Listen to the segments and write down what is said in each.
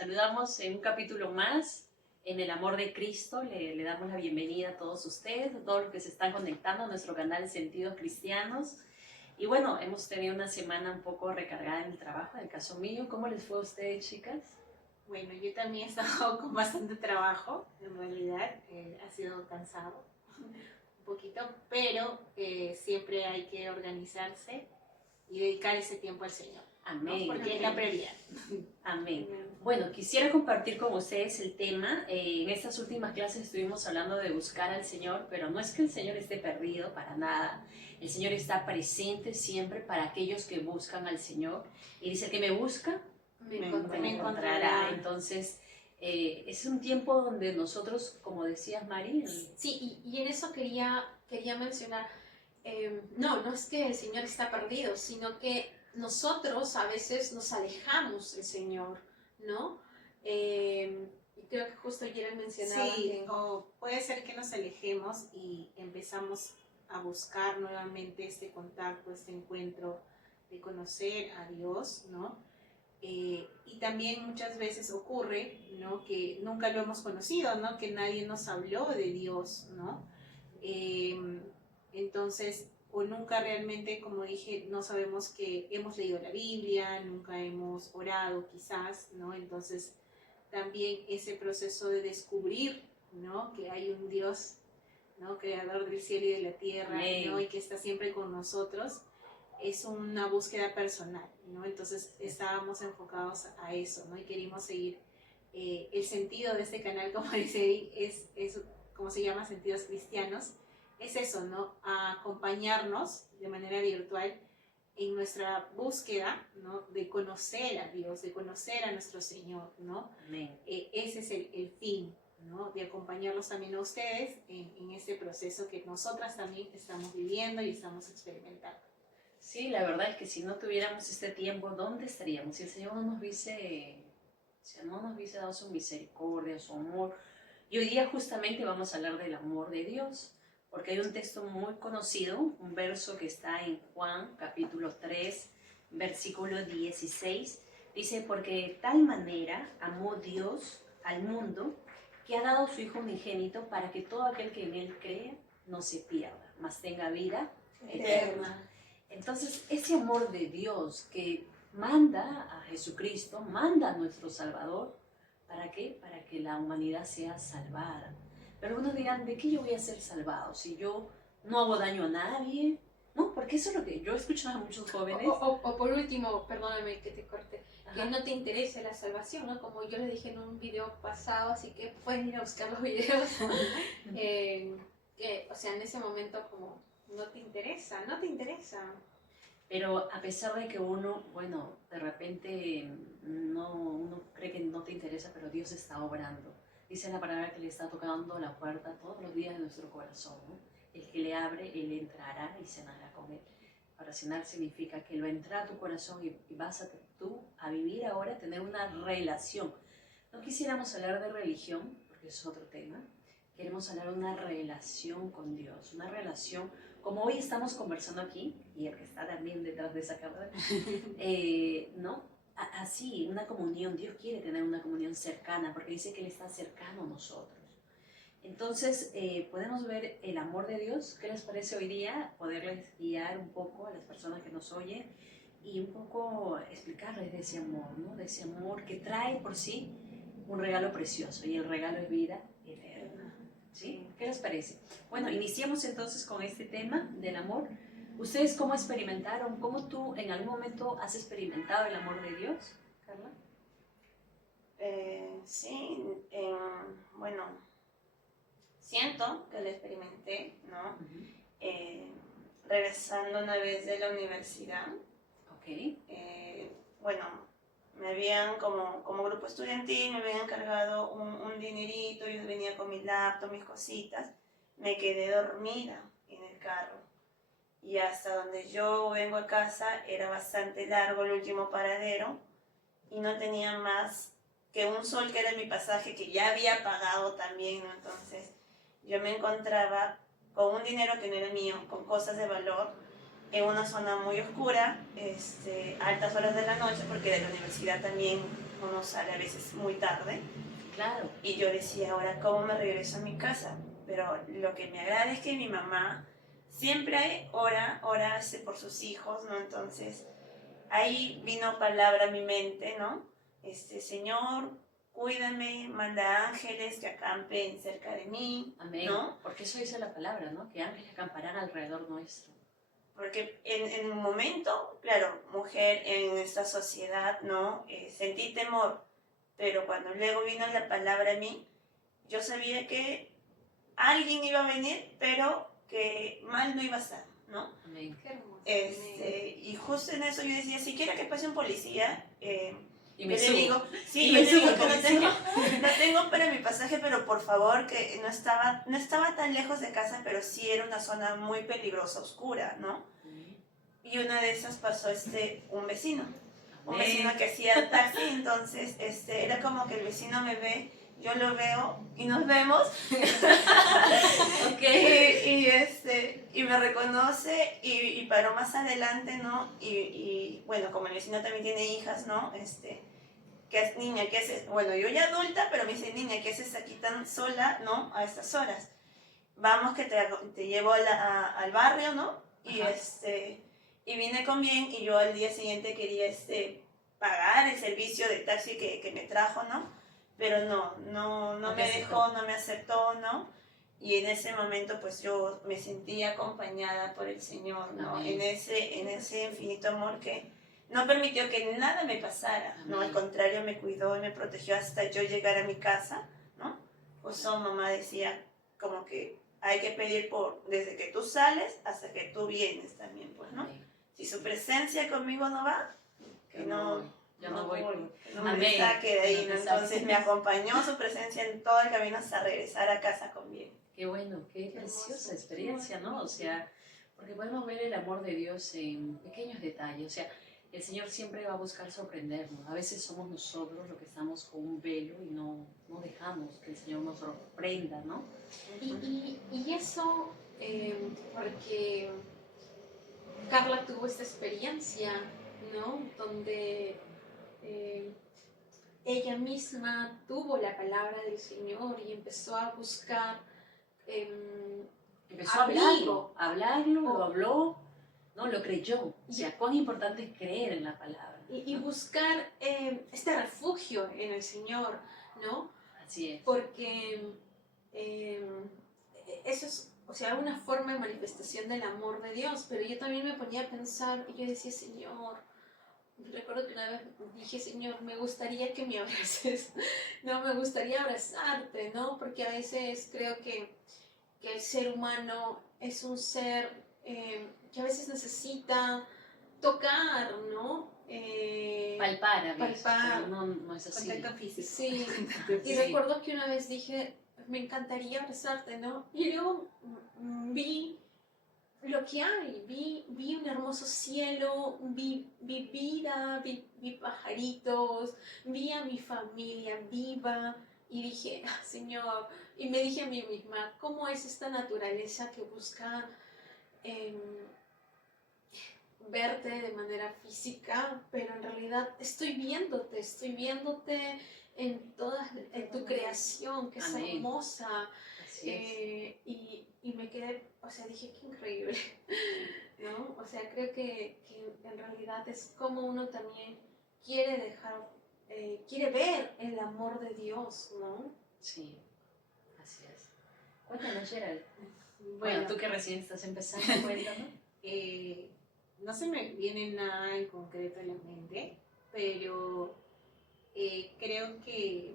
saludamos en un capítulo más en el amor de Cristo. Le damos la bienvenida a todos ustedes, a todos los que se están conectando a nuestro canal Sentidos Cristianos. Y bueno, hemos tenido una semana un poco recargada en el trabajo, en el caso mío. ¿Cómo les fue a ustedes, chicas? Bueno, yo también he estado con bastante trabajo, en realidad, ha sido cansado un poquito, pero siempre hay que organizarse y dedicar ese tiempo al Señor. Amén. ¿No? Porque es la prioridad. Amén. Bueno, quisiera compartir con ustedes el tema. En estas últimas clases estuvimos hablando de buscar al Señor, pero no es que el Señor esté perdido para nada. El Señor está presente siempre para aquellos que buscan al Señor. Y dice, el que me busca, me encontrará. Entonces, es un tiempo donde nosotros, como decías, Mari... Sí, y en eso quería mencionar, no es que el Señor está perdido, sino que nosotros a veces nos alejamos del Señor, ¿no? Y creo que justo ayer mencionaba que... o puede ser que nos alejemos y empezamos a buscar nuevamente este contacto, este encuentro de conocer a Dios, ¿no? Y también muchas veces ocurre, ¿no? Que nunca lo hemos conocido, ¿no? Que nadie nos habló de Dios, ¿no? Entonces, o nunca realmente, como dije, no sabemos que hemos leído la Biblia, nunca hemos orado quizás, ¿no? Entonces, también ese proceso de descubrir, ¿no? Que hay un Dios, ¿no? Creador del cielo y de la tierra, ¿no? Y que está siempre con nosotros, es una búsqueda personal, ¿no? Entonces estábamos enfocados a eso, ¿no? Y queríamos seguir el sentido de este canal, como dice Eric, es como se llama Sentidos Cristianos, es eso, ¿no? A acompañarnos de manera virtual en nuestra búsqueda, ¿no? De conocer a Dios, de conocer a nuestro Señor, ¿no? Ese es el fin, ¿no? De acompañarlos también a ustedes en ese proceso que nosotras también estamos viviendo y estamos experimentando. Sí, la verdad es que si no tuviéramos este tiempo, ¿dónde estaríamos? Si el Señor no nos hubiese dado su misericordia, su amor. Y hoy día justamente vamos a hablar del amor de Dios, porque hay un texto muy conocido, un verso que está en Juan, capítulo 3, versículo 16. Dice, porque de tal manera amó Dios al mundo, que ha dado su Hijo unigénito para que todo aquel que en Él cree no se pierda, mas tenga vida eterna. Entonces, ese amor de Dios que manda a Jesucristo, manda a nuestro Salvador, ¿para qué? Para que la humanidad sea salvada. Pero algunos dirán, ¿de qué yo voy a ser salvado? Si yo no hago daño a nadie, ¿no? Porque eso es lo que yo he escuchado a muchos jóvenes. O por último, perdóname que te corte, que no te interese la salvación, ¿no? Como yo le dije en un video pasado, así que pueden ir a buscar los videos. O sea, en ese momento como... no te interesa. Pero a pesar de que uno, bueno, de repente uno cree que no te interesa, pero Dios está obrando. Dice la palabra que le está tocando la puerta todos los días de nuestro corazón, ¿no? El que le abre, Él entrará y cenará con Él. Para cenar significa que Él va a entrar a tu corazón y vas tú a vivir ahora, a tener una relación. No quisiéramos hablar de religión, porque es otro tema. Queremos hablar de una relación con Dios, una relación como hoy estamos conversando aquí, y el que está también detrás de esa cámara, ¿no? Así, una comunión, Dios quiere tener una comunión cercana, porque dice que Él está cercano a nosotros. Entonces, podemos ver el amor de Dios. ¿Qué les parece hoy día? Poderles guiar un poco a las personas que nos oyen y un poco explicarles de ese amor, ¿no? De ese amor que trae por sí un regalo precioso, y el regalo es vida eterna. ¿Sí? ¿Qué les parece? Bueno, iniciemos entonces con este tema del amor. ¿Ustedes cómo experimentaron? ¿Cómo tú en algún momento has experimentado el amor de Dios, Carla? Sí, bueno, siento que lo experimenté, ¿no? Regresando una vez de la universidad. Ok. Bueno, me habían, como grupo estudiantil, me habían encargado un dinerito, yo venía con mi laptop, mis cositas, me quedé dormida en el carro. Y hasta donde yo vengo a casa era bastante largo el último paradero y no tenía más que un sol, que era mi pasaje, que ya había pagado también, ¿no? Entonces yo me encontraba con un dinero que no era mío, con cosas de valor, en una zona muy oscura, altas horas de la noche, porque de la universidad también uno sale a veces muy tarde. Claro. Y yo decía, ahora, ¿cómo me regreso a mi casa? Pero lo que me agrada es que mi mamá siempre ora por sus hijos, ¿no? Entonces, ahí vino palabra a mi mente, ¿no? Señor, cuídame, manda ángeles que acampen cerca de mí, Amén. ¿no? Porque eso dice la palabra, ¿no? Que ángeles acamparán alrededor nuestro. Porque en un momento, claro, mujer en esta sociedad, ¿no? Sentí temor, pero cuando luego vino la palabra a mí, yo sabía que alguien iba a venir, pero que mal no iba a estar, ¿no? Amén. Qué hermoso. Y justo en eso yo decía, si quiere que pase un policía, Y me yo le subo. digo, sí, Y yo me le digo subo que no tengo para mi pasaje, pero por favor, que no estaba tan lejos de casa, pero sí era una zona muy peligrosa, oscura, ¿no? Y una de esas pasó un vecino que hacía taxi, entonces era como que el vecino me ve, yo lo veo y nos vemos. Okay. Y me reconoce y paró más adelante, ¿no? Y bueno, como el vecino también tiene hijas, ¿no? ¿Qué es, niña? ¿Qué haces? Bueno, yo ya adulta, pero me dice, niña, ¿qué haces aquí tan sola, ¿no? A estas horas. Vamos que te llevo al barrio, ¿no? Y y vine con bien y yo al día siguiente quería pagar el servicio de taxi que me trajo, ¿no? Pero no me dejó, no me aceptó, ¿no? Y en ese momento pues yo me sentí acompañada por el Señor, ¿no? En ese infinito amor que no permitió que nada me pasara, ¿no? Al contrario, me cuidó y me protegió hasta yo llegar a mi casa, ¿no? Justo mamá decía como que hay que pedir desde que tú sales hasta que tú vienes también, pues, ¿no? Amén. Si su presencia conmigo no va, que no voy, que no me saque de ahí, ¿no? Entonces me acompañó su presencia en todo el camino hasta regresar a casa con bien. Qué bueno, qué preciosa experiencia, ¿no? O sea, porque podemos ver el amor de Dios en pequeños detalles. O sea, el Señor siempre va a buscar sorprendernos. A veces somos nosotros los que estamos con un velo y no dejamos que el Señor nos sorprenda, ¿no? Y eso, porque Carla tuvo esta experiencia, ¿no? Donde ella misma tuvo la palabra del Señor y empezó a buscar. Empezó a hablarlo, lo habló, ¿no? Lo creyó. O sea, cuán importante es creer en la palabra. Y buscar este refugio en el Señor, ¿no? Así es. Porque eso es, o sea, una forma de manifestación del amor de Dios, pero yo también me ponía a pensar y yo decía, Señor, recuerdo que una vez dije, Señor, me gustaría que me abraces, no, me gustaría abrazarte, ¿no? Porque a veces creo que el ser humano es un ser que a veces necesita tocar, ¿no? Palpar a veces, palpar. pero no es así. Contacto físico. Sí, y recuerdo que una vez dije, me encantaría abrazarte, ¿no? Y luego vi lo que hay, vi un hermoso cielo, vi vida, vi pajaritos, vi a mi familia viva y dije, Señor, y me dije a mí misma, ¿cómo es esta naturaleza que busca verte de manera física, pero en realidad estoy viéndote en tu creación, que es Amén. hermosa. Así es. Y me quedé, o sea, dije, qué increíble, ¿no? O sea, creo que en realidad es como uno también quiere quiere ver el amor de Dios, ¿no? Sí, así es. Cuéntanos, Gerald. Bueno, Bueno, tú que recién estás empezando, cuéntanos. no se me viene nada en concreto a la mente, pero creo que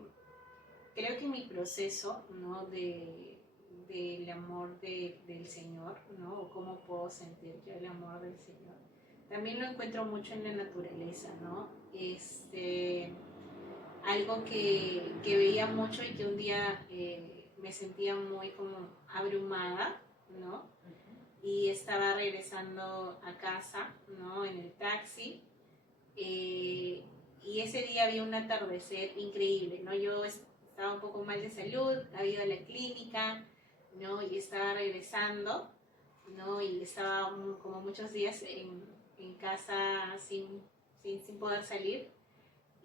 mi proceso, ¿no? del amor del Señor, ¿no? O cómo puedo sentir yo el amor del Señor, también lo encuentro mucho en la naturaleza, ¿no? Algo que veía mucho y que un día me sentía muy como abrumada, ¿no? Y estaba regresando a casa, ¿no? En el taxi, y ese día había un atardecer increíble, ¿no? Yo estaba un poco mal de salud, había ido a la clínica, ¿no? Y estaba regresando, ¿no? Y estaba como muchos días en casa sin poder salir.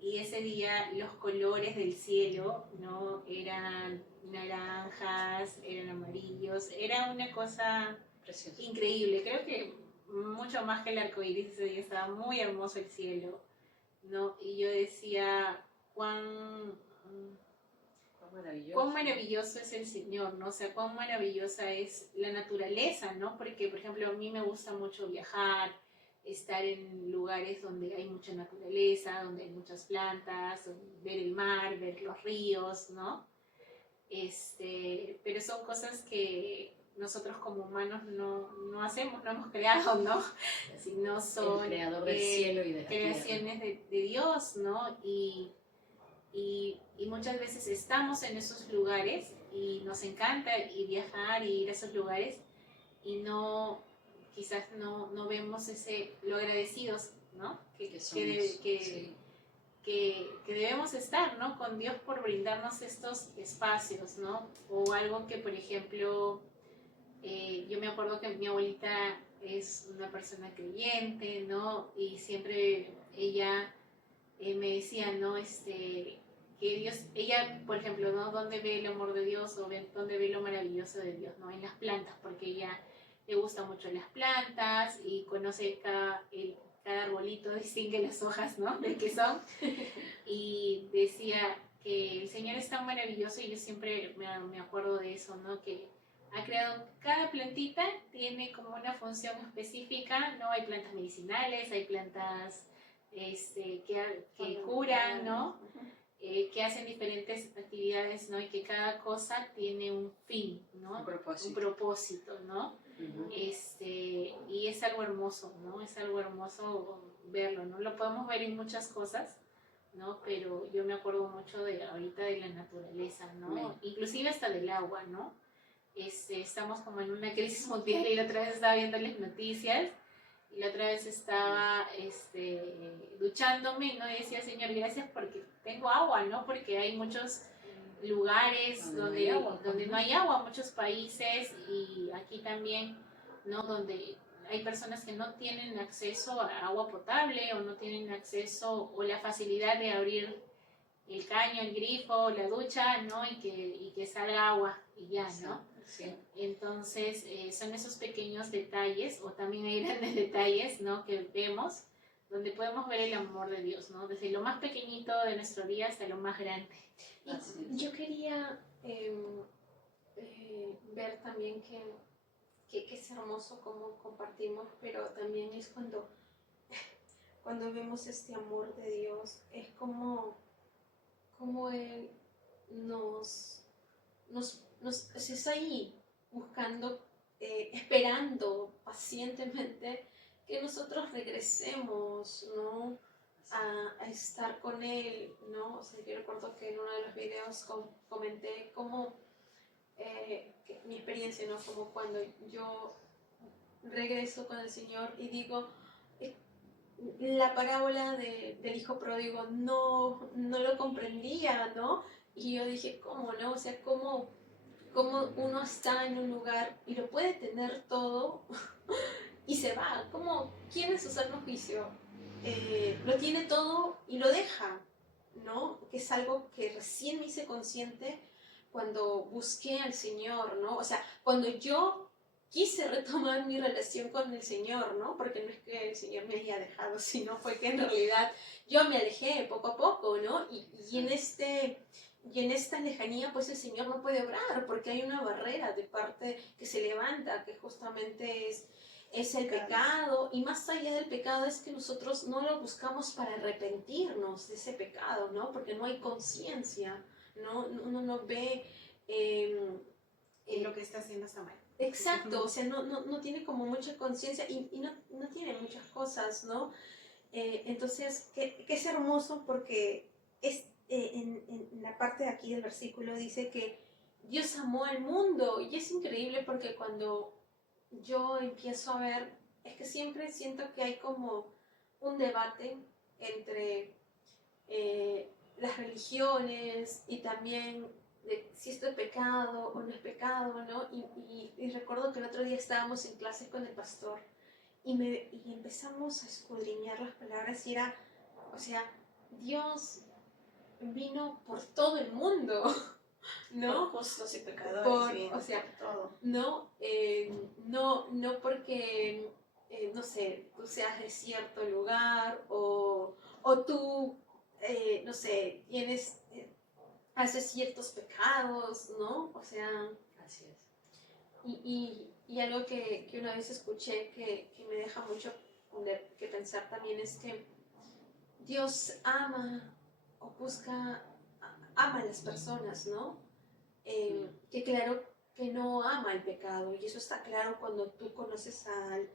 y ese día los colores del cielo, ¿no? Eran naranjas, eran amarillos, era una cosa Precioso. increíble. Creo que mucho más que el arco iris, ese día estaba muy hermoso el cielo, ¿no? Y yo decía, cuán maravilloso es el Señor, ¿no? O sea, cuán maravillosa es la naturaleza, ¿no? Porque, por ejemplo, a mí me gusta mucho viajar, estar en lugares donde hay mucha naturaleza, donde hay muchas plantas, ver el mar, ver los ríos, ¿no? Pero son cosas que nosotros como humanos no hacemos, no hemos creado, ¿no? Sino son el creador del cielo y de la creaciones de Dios, ¿no? Y muchas veces estamos en esos lugares y nos encanta y viajar y ir a esos lugares y quizás no vemos lo agradecidos, ¿no? Que debemos estar, ¿no? Con Dios por brindarnos estos espacios, ¿no? O algo que, por ejemplo, yo me acuerdo que mi abuelita es una persona creyente, ¿no? Y siempre ella me decía, ¿no? Que Dios, ella, por ejemplo, ¿no? ¿Dónde ve el amor de Dios o dónde ve lo maravilloso de Dios, ¿no? En las plantas, porque ella le gusta mucho las plantas y conoce cada arbolito, distingue las hojas, ¿no? De qué son. Y decía que el Señor es tan maravilloso y yo siempre me acuerdo de eso, ¿no? Que ha creado cada plantita, tiene como una función específica, ¿no? Hay plantas medicinales, hay plantas que curan, ¿no? Que hacen diferentes actividades, ¿no? Y que cada cosa tiene un fin, ¿no? Un propósito, ¿no? Uh-huh. Y es algo hermoso, ¿no? Es algo hermoso verlo, ¿no? Lo podemos ver en muchas cosas, ¿no? Pero yo me acuerdo mucho ahorita de la naturaleza, ¿no? Bien. Inclusive hasta del agua, ¿no? Estamos como en una crisis mundial y la otra vez estaba viendo las noticias y la otra vez estaba duchándome, ¿no? Y decía, Señor, gracias porque tengo agua, ¿no? Porque hay muchos lugares donde no hay agua, muchos países y aquí también, ¿no? Donde hay personas que no tienen acceso a agua potable o no tienen acceso o la facilidad de abrir el caño, el grifo, la ducha, ¿no? Y que salga agua y ya, ¿no? Sí. Entonces, son esos pequeños detalles, o también hay grandes detalles, ¿no? Que vemos, donde podemos ver el amor de Dios, ¿no? Desde lo más pequeñito de nuestro día hasta lo más grande. Y yo quería ver también que es hermoso cómo compartimos, pero también es cuando vemos este amor de Dios, es como Él nos está ahí buscando, esperando pacientemente que nosotros regresemos, ¿no? A estar con Él, ¿no? O sea, yo recuerdo que en uno de los videos comenté cómo mi experiencia, ¿no? Como cuando yo regreso con el Señor y digo, la parábola del hijo pródigo no lo comprendía, ¿no? Y yo dije, ¿cómo no? O sea, ¿cómo uno está en un lugar y lo puede tener todo y se va? ¿Cómo? ¿Quién es su sano juicio? Lo tiene todo y lo deja, ¿no? Que es algo que recién me hice consciente cuando busqué al Señor, ¿no? O sea, cuando yo quise retomar mi relación con el Señor, ¿no? Porque no es que el Señor me haya dejado, sino fue que en realidad yo me alejé poco a poco, ¿no? Y en esta lejanía, pues el Señor no puede obrar, porque hay una barrera de parte que se levanta, que justamente es el pecado, y más allá del pecado es que nosotros no lo buscamos para arrepentirnos de ese pecado, ¿no? Porque no hay conciencia, ¿no? Uno no ve lo que está haciendo está mal. Exacto, o sea, no tiene como mucha conciencia y no tiene muchas cosas, ¿no? Entonces, que es hermoso porque en la parte de aquí del versículo dice que Dios amó al mundo y es increíble porque cuando yo empiezo a ver, es que siempre siento que hay como un debate entre las religiones y también de si esto es pecado o no es pecado, ¿no? Y recuerdo que el otro día estábamos en clases con el pastor y empezamos a escudriñar las palabras y era, o sea, Dios vino por todo el mundo, ¿no? Por justos y pecadores, Por, vino, o sea, por todo. no porque, no sé, tú seas de cierto lugar o tú, no sé, haces ciertos pecados, ¿no? O sea, Así es. y algo que una vez escuché que me deja mucho que pensar también es que Dios ama o busca, ama a las personas, ¿no? Que claro que no ama el pecado, y eso está claro cuando tú conoces al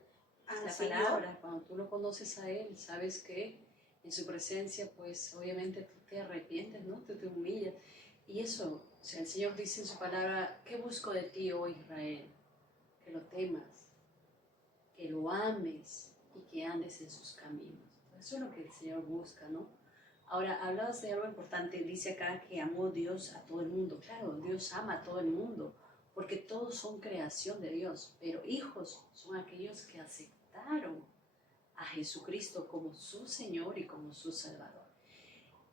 La Señor. palabra, cuando tú lo conoces a Él, sabes que en su presencia, pues obviamente tú te arrepientes, ¿no? Tú te humillas. Y eso, o sea, el Señor dice en su palabra, ¿qué busco de ti, oh Israel? Que lo temas, que lo ames y que andes en sus caminos. Eso es lo que el Señor busca, ¿no? Ahora, hablabas de algo importante, dice acá que amó Dios a todo el mundo. Claro, Dios ama a todo el mundo, porque todos son creación de Dios, pero hijos son aquellos que aceptaron a Jesucristo como su Señor y como su Salvador.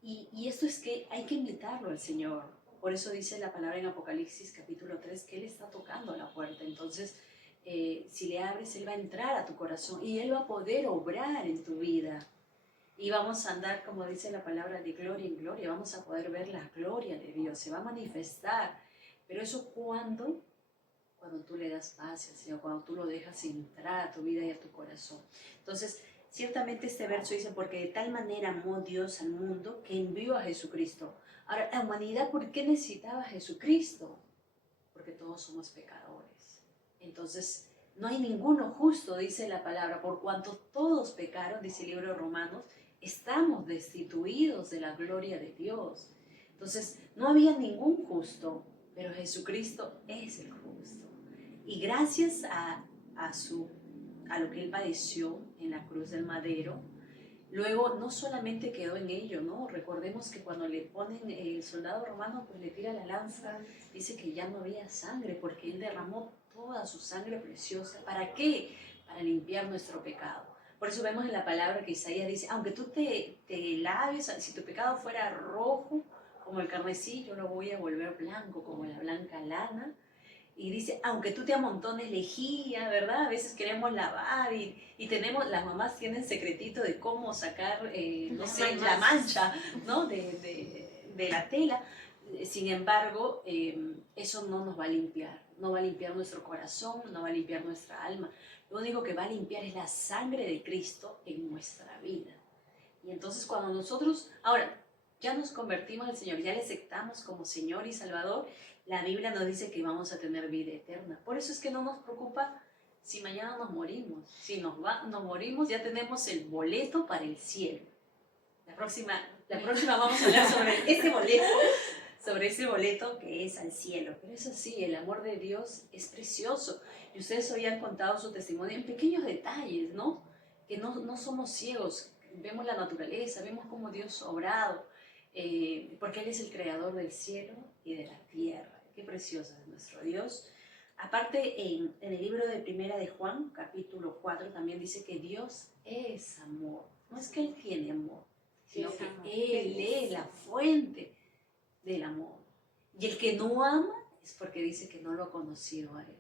Y esto es que hay que invitarlo al Señor. Por eso dice la palabra en Apocalipsis capítulo 3 que Él está tocando la puerta. Entonces, si le abres, Él va a entrar a tu corazón y Él va a poder obrar en tu vida. Y vamos a andar, como dice la palabra, de gloria en gloria. Vamos a poder ver la gloria de Dios. Se va a manifestar. Pero eso cuando tú le das paz al Señor, cuando tú lo dejas entrar a tu vida y a tu corazón. Entonces, ciertamente este verso dice, porque de tal manera amó Dios al mundo que envió a Jesucristo. Ahora, la humanidad, ¿por qué necesitaba a Jesucristo? Porque todos somos pecadores. Entonces, no hay ninguno justo, dice la palabra, por cuanto todos pecaron, dice el libro de Romanos, estamos destituidos de la gloria de Dios. Entonces, no había ningún justo, pero Jesucristo es el justo. Y gracias a lo que Él padeció en la cruz del madero, luego no solamente quedó en ello, ¿no? Recordemos que cuando le ponen el soldado romano, pues le tira la lanza, dice que ya no había sangre, porque Él derramó toda su sangre preciosa. ¿Para qué? Para limpiar nuestro pecado. Por eso vemos en la palabra que Isaías dice, aunque tú te laves, si tu pecado fuera rojo como el carmesí, yo lo voy a volver blanco como la blanca lana. Y dice, aunque tú te amontones lejía, ¿verdad? A veces queremos lavar y tenemos, las mamás tienen secretito de cómo sacar, no sé, la mancha, ¿no? De la tela. Sin embargo, eso no nos va a limpiar. No va a limpiar nuestro corazón, no va a limpiar nuestra alma. Lo único que va a limpiar es la sangre de Cristo en nuestra vida. Y entonces cuando nosotros, ahora, ya nos convertimos al Señor, ya le aceptamos como Señor y Salvador, la Biblia nos dice que vamos a tener vida eterna. Por eso es que no nos preocupa si mañana nos morimos. Si nos morimos, ya tenemos el boleto para el cielo. La próxima vamos a hablar sobre ese boleto que es al cielo. Pero es así, el amor de Dios es precioso. Y ustedes hoy han contado su testimonio en pequeños detalles, ¿no? Que no somos ciegos. Vemos la naturaleza, vemos cómo Dios ha obrado. Porque Él es el creador del cielo y de la tierra. Qué precioso es nuestro Dios. Aparte, en el libro de Primera de Juan, capítulo 4, también dice que Dios es amor. No es que Él tiene amor, sino que Él es la fuente del amor. Y el que no ama es porque dice que no lo ha conocido a Él.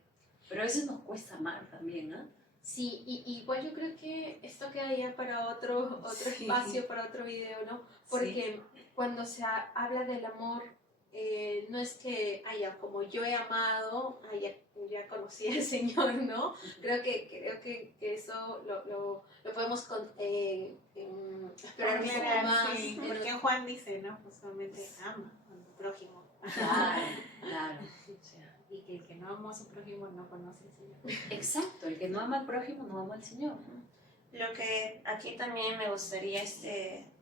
Pero a veces nos cuesta amar también, ¿eh? Sí, y igual yo creo que esto quedaría para otro espacio, para otro video, ¿no? Porque cuando se habla del amor, no es que como yo he amado, ya conocí al Señor, ¿no? Creo que eso lo podemos explorar un poco más. Sí, porque Juan dice, ¿no? Justamente ama a su prójimo. Claro. O sea, Y que el que no ama a su prójimo no conoce al Señor. exacto, el que no ama al prójimo no ama al Señor. Lo que aquí también me gustaría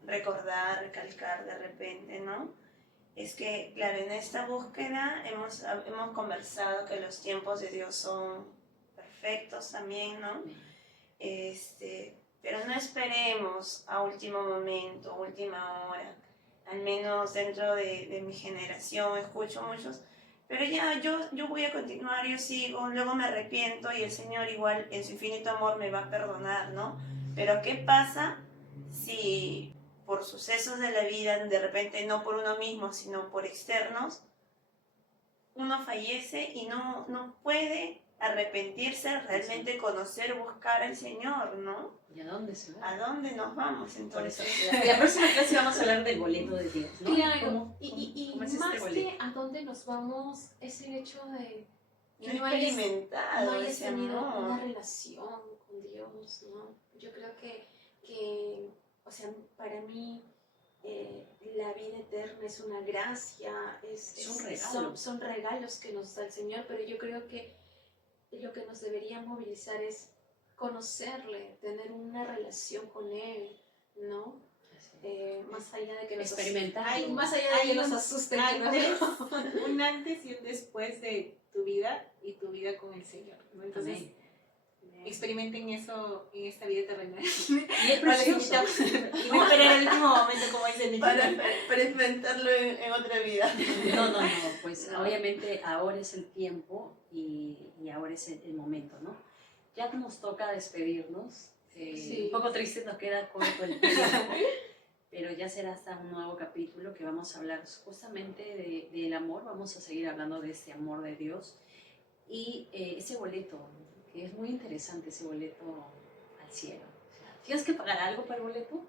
recordar, recalcar de repente, ¿no? Es que, claro, en esta búsqueda hemos conversado que los tiempos de Dios son perfectos también, ¿no? Pero no esperemos a último momento, última hora. Al menos dentro de mi generación escucho muchos, pero ya yo voy a continuar, yo sigo, luego me arrepiento y el Señor igual en su infinito amor me va a perdonar, ¿no? Pero ¿qué pasa si por sucesos de la vida, de repente no por uno mismo, sino por externos, uno fallece y no puede arrepentirse, realmente conocer, buscar al Señor, ¿no? ¿Y a dónde se va? ¿A dónde nos vamos Por eso, entonces? la próxima clase vamos a hablar del boleto de Dios, ¿no? Claro, ¿Cómo y es este más boleto? que a dónde nos vamos, es el hecho de No que he no hayas, experimentado no hayas ese tenido amor. una relación con Dios, ¿no? Yo creo que o sea, para mí la vida eterna es una gracia, Es un regalo. son regalos que nos da el Señor, pero yo creo que lo que nos debería movilizar es conocerle, tener una relación con Él, ¿no? Más allá de que nos Experimentar. más allá de que nos asusten. Un antes y un después de tu vida y tu vida con el Señor, ¿no? Entonces, Amén. experimenten eso en esta vida terrenal. Y es precioso. Y no esperar el último momento, como dice Para Nicky. experimentarlo en otra vida. No, pues obviamente ahora es el tiempo y ahora es el momento, ¿no? Ya nos toca despedirnos. Sí. Un poco triste nos queda corto el tiempo, pero ya será hasta un nuevo capítulo que vamos a hablar justamente del amor, vamos a seguir hablando de este amor de Dios y ese boleto, que es muy interesante ese boleto al cielo. ¿Tienes que pagar algo para el boleto?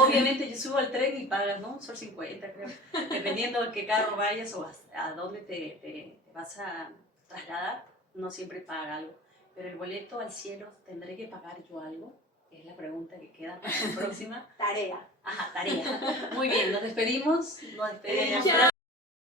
Obviamente yo subo al tren y pagas, ¿no? Son 50, creo. Dependiendo de qué carro vayas o a dónde te vas a trasladar, no siempre paga algo. Pero el boleto al cielo, ¿tendré que pagar yo algo? Es la pregunta que queda para la próxima. Tarea. Ajá, tarea. Muy bien, nos despedimos. Nos despedimos. Chao.